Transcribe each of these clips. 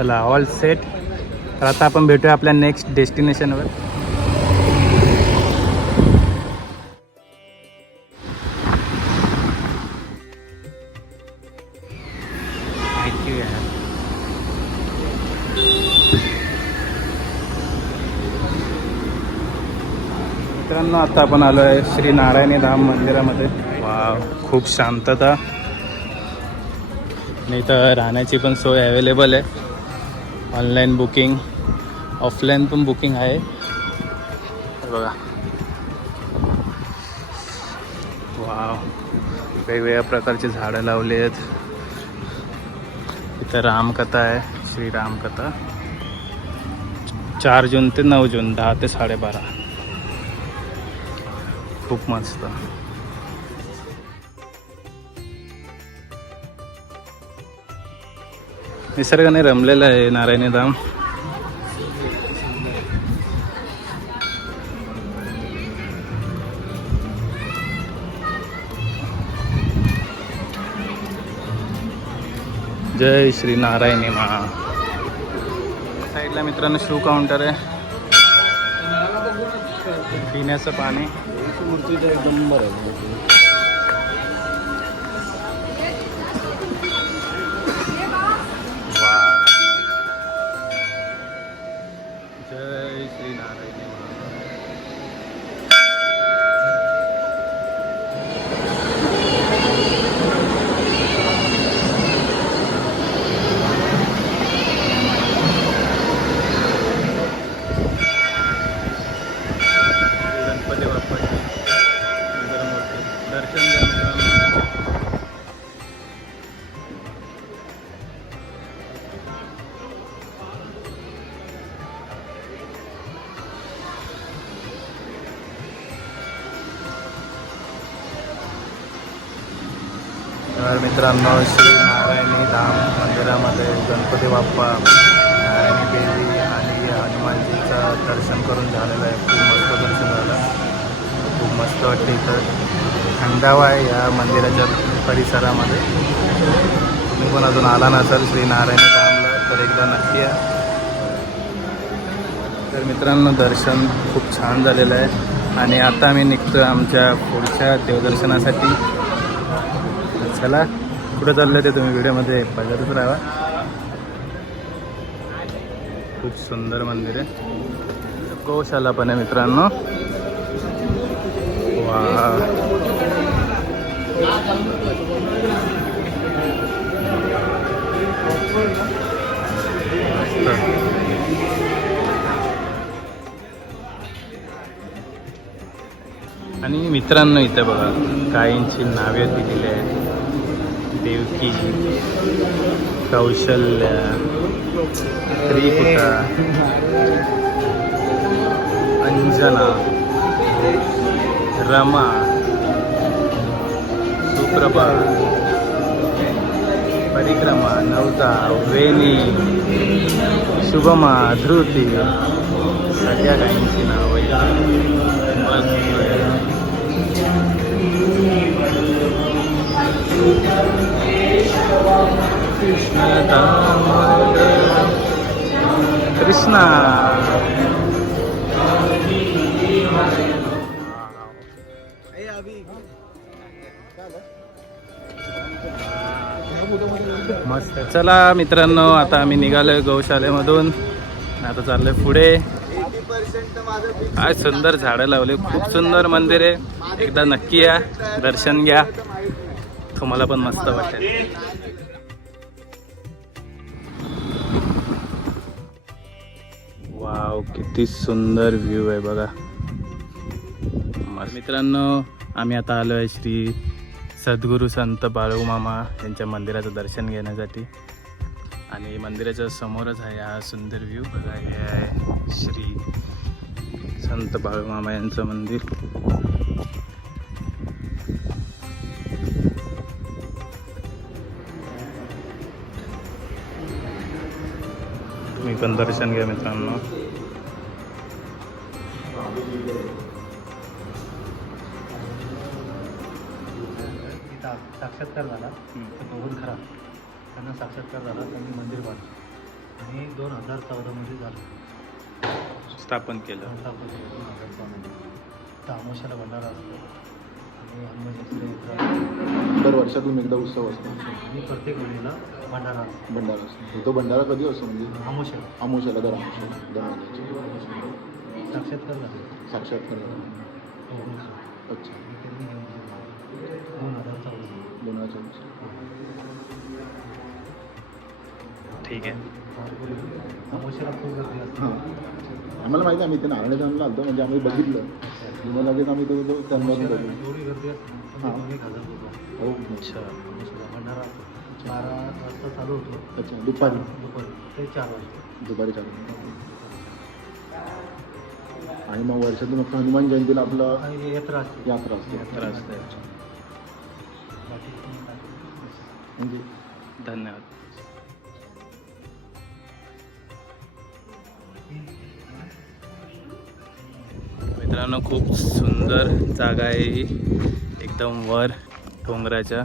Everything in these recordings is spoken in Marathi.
चला ऑल सेट. तर आता आपण भेटूया आपल्या नेक्स्ट डेस्टिनेशनवर. मित्रांनो आता आपण आलो आहे श्री नारायणी धाम मंदिरामध्ये. वाव, खूप शांतता आणि इथं राहण्याची पण सोय अवेलेबल आहे. ऑनलाईन बुकिंग, ऑफलाईन पण बुकिंग आहे. बघा वाव, वेगवेगळ्या प्रकारची झाडं लावली आहेत. इथं रामकथा आहे, श्री रामकथा. 4 जून ते 9 जून 10 ते 12:30. खूप मस्त. निसर्गाने रमलेलं आहे नारायणी धाम. जय श्री नारायणी महा. साईडला मित्रांनो शू काउंटर आहे, पिण्याचं पाणी. जय श्री नारायणी महा. गणपती बाप्पाची सुंदर मूर्ती. दर्शन घ्या मित्रांनो. तर मित्रांनो श्री नारायणी धाम मंदिरामध्ये गणपती बाप्पा, नारायणी देवी आणि हनुमानजीचं दर्शन करून झालेलं आहे. खूप मस्त दर्शन झालं, खूप मस्त वाटते. इथं थंडावा आहे या मंदिराच्या परिसरामध्ये. तुम्ही पण अजून आला नसाल श्री नारायणी धामला तर एकदा नक्की या. तर मित्रांनो दर्शन खूप छान झालेलं आहे आणि आता आम्ही निघतो आमच्या पुढच्या देवदर्शनासाठी. चला, कुठं चाललं ते तुम्ही व्हिडिओमध्ये बघतच राहा. खूप सुंदर मंदिर आहे. गौशाला पण आहे मित्रांनो. वा, आणि मित्रांनो इथं बघा गायींची नावे दिलेली आहेत. देवकी, कौशल्या, त्रिपुटा, अंजना, रमा, सुप्रभा, परिक्रमा, नवता, वेणी, शुभमा, धृती. सगळ्या गायींची नाव कृष्णा. मस्त. चला मित्रांनो आता आम्ही निघालोय गौशालेमधून. आता चाललोय पुढे. काय सुंदर झाडं लावले, खूप सुंदर मंदिर आहे. एकदा नक्की या, दर्शन घ्या, तुम्हाला पण मस्त वाटेल. वाव, किती सुंदर व्ह्यू आहे बघा. मित्रांनो आम्ही आता आलो आहे श्री सद्गुरू संत बाळूमामा यांच्या मंदिराचं दर्शन घेण्यासाठी. आणि मंदिराच्या समोरच आहे हा सुंदर व्ह्यू बघा. हे आहे श्री संत बाळूमामा यांचं मंदिर. तुम्ही पण दर्शन घ्या मित्रांनो. साक्षात्कार झाला तर बघून खरा त्यांना साक्षात्कार झाला, त्यांनी मंदिर बांधलं आणि 2014 झालं स्थापन केलं. 2014 तामोशाला भंडारा असतो आणि हनुमानजीचं दर वर्षातून एकदा उत्सव असतो आणि प्रत्येक वेळेला भंडारा असतो. भंडारा असतो. तो भंडारा कधी असतो म्हणजे आमोशाला आमोशाला दर आमोशाला 2 महिन्याची साक्षात्कार झाले. साक्षात्कार. हो. अच्छा. 2014 ठीक आहे. आमोशाला खूप गर्दी असते. हां आम्हाला माहिती आहे. आम्ही ते नारायणधामला आलो म्हणजे आम्ही बघितलं मग लगेच आम्ही तो त्यांना आमोशाला बघितलं. एवढी गर्दी असते पण हां. 2,000 लोक. हो. अच्छा. आमोशाला भंडारा असतो. 12 वाजता चालू होतो. अच्छा. दुपारी ते 4 वाजता. दुपारी 4 आणि मग वर्षातून फक्त हनुमान जयंतीला आपलं आणि यात्रा असते. यात्रा असते. यात्रा असते. बाकी तुम्ही काय? म्हणजे धन्यवाद. मित्रांनो खूप सुंदर जागा आहे ही. एकदम वर डोंगराच्या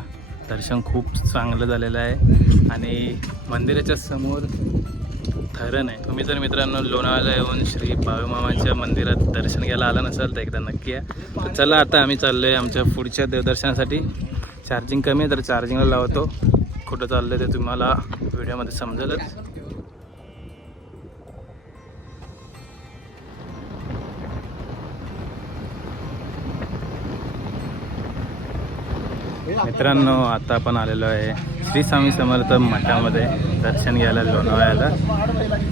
दर्शन खूप चांगलं झालेलं आहे आणि मंदिराच्या समोर धरण आहे. तुम्ही जर मित्रांनो लोणावळ्याला येऊन श्री बाळूमामाच्या मंदिरात दर्शन घ्यायला आला नसाल तर एकदा नक्की या. तर चला आता आम्ही चाललो आहे आमच्या पुढच्या देवदर्शनासाठी. चार्जिंग कमी आहे तर चार्जिंगला लावतो. कुठं चाललं ते तुम्हाला व्हिडिओमध्ये समजेलच. मित्रांनो आता आपण आलेलो आहे श्री स्वामी समर्थ मठामध्ये दर्शन घ्यायला लोणावळ्याला.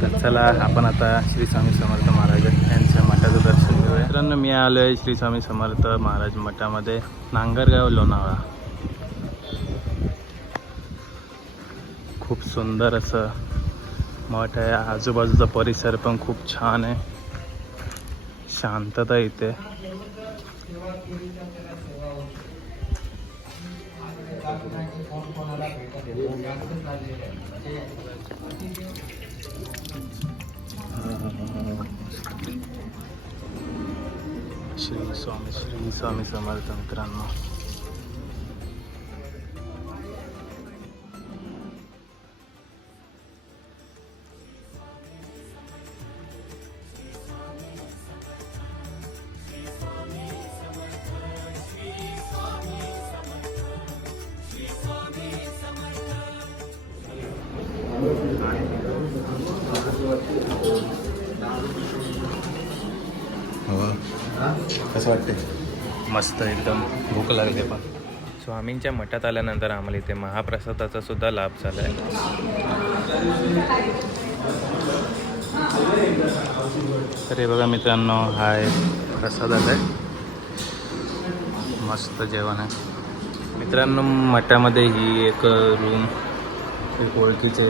तर चला आपण आता श्री स्वामी समर्थ महाराज यांच्या मठाचं दर्शन घेऊया. मित्रांनो मी आलो आहे श्री स्वामी समर्थ महाराज मठामध्ये, नांगरगाव लोणावळा. खूप सुंदर असं मठ आहे. आजूबाजूचा परिसर पण खूप छान आहे. शांतता इथे. श्री स्वामी समर्थ मित्रांनो. कसं वाटते? मस्त एकदम. भूक लागली पण. स्वामींच्या मठात आल्यानंतर आम्हाला इथे महाप्रसादाचा सुद्धा लाभ झाला आहे. तर हे बघा मित्रांनो हा आहे प्रसाद आहे. मस्त जेवण आहे. मित्रांनो मठामध्ये ही एक रूम एक ओळखीचे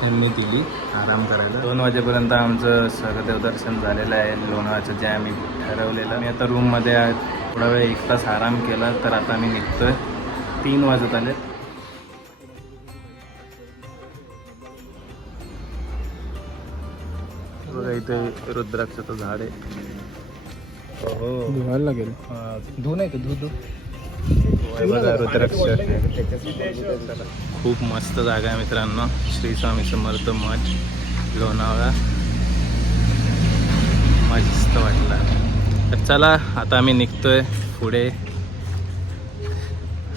त्यांनी दिली आराम करायला. 2 वाजेपर्यंत आमचं सगळं देवदर्शन झालेलं आहे लोणावळ्याचं जे आम्ही ठरवलेलं. मी आता रूममध्ये थोडा वेळ 1 तास आराम केला तर आता आम्ही निघतोय. 3 वाजत आले. बघा इथे रुद्राक्षाचं झाड आहे. हो धुवायला लागेल. धू नाही का धू बघा रुद्राक्ष. खूप मस्त जागा आहे मित्रांनो. श्री स्वामी समर्थ मठ लोणावळा. मस्त वाटला. तर चला आता आम्ही निघतोय पुढे.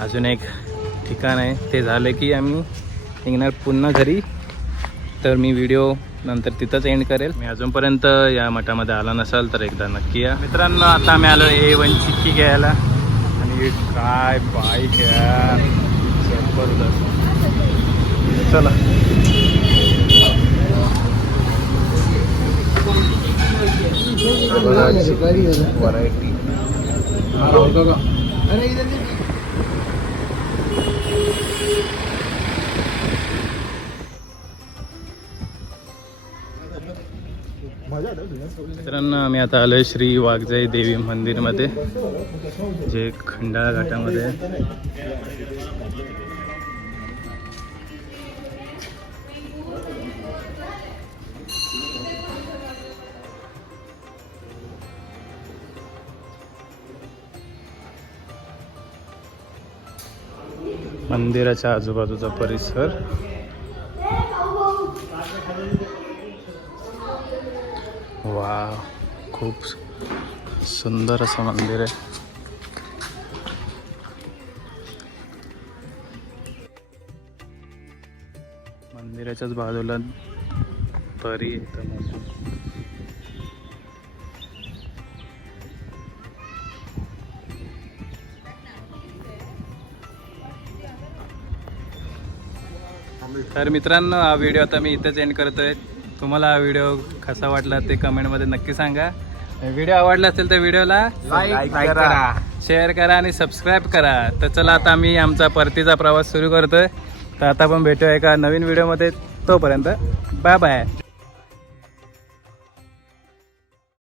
अजून एक ठिकाण आहे ते झालं की आम्ही निघणार पुन्हा घरी. तर मी व्हिडिओ नंतर तिथंच एंड करेल. मी अजूनपर्यंत या मठामध्ये आला नसाल तर एकदा नक्की या. मित्रांनो आता आम्ही आलो A1 चिक्की घ्यायला आणि काय बाईक आहे जबरदस्त. चला व्हरायटी. मित्रांनो आम्ही आता आलो आहे श्री वाघजाई देवी मंदिरमध्ये जे खंडाळा घाटामध्ये आहे. मंदिराच्या आजूबाजूचा परिसर. वा, खूप सुंदर असं मंदिर आहे. मंदिराच्याच बाजूला तरी येतं मोठी. तर मित्रांनो, हा व्हिडिओ आता मी इथेच एंड करतोय. तुम्हाला हा व्हिडिओ कसा वाटला ते कमेंटमध्ये नक्की सांगा. व्हिडिओ आवडला असेल तर व्हिडिओला लाईक करा. शेअर करा आणि सबस्क्राईब करा. तर चला आता आम्ही आमचा परतीचा प्रवास सुरू करतोय. तर आता पण भेटूया एका नवीन व्हिडिओमध्ये. तोपर्यंत बाय बाय.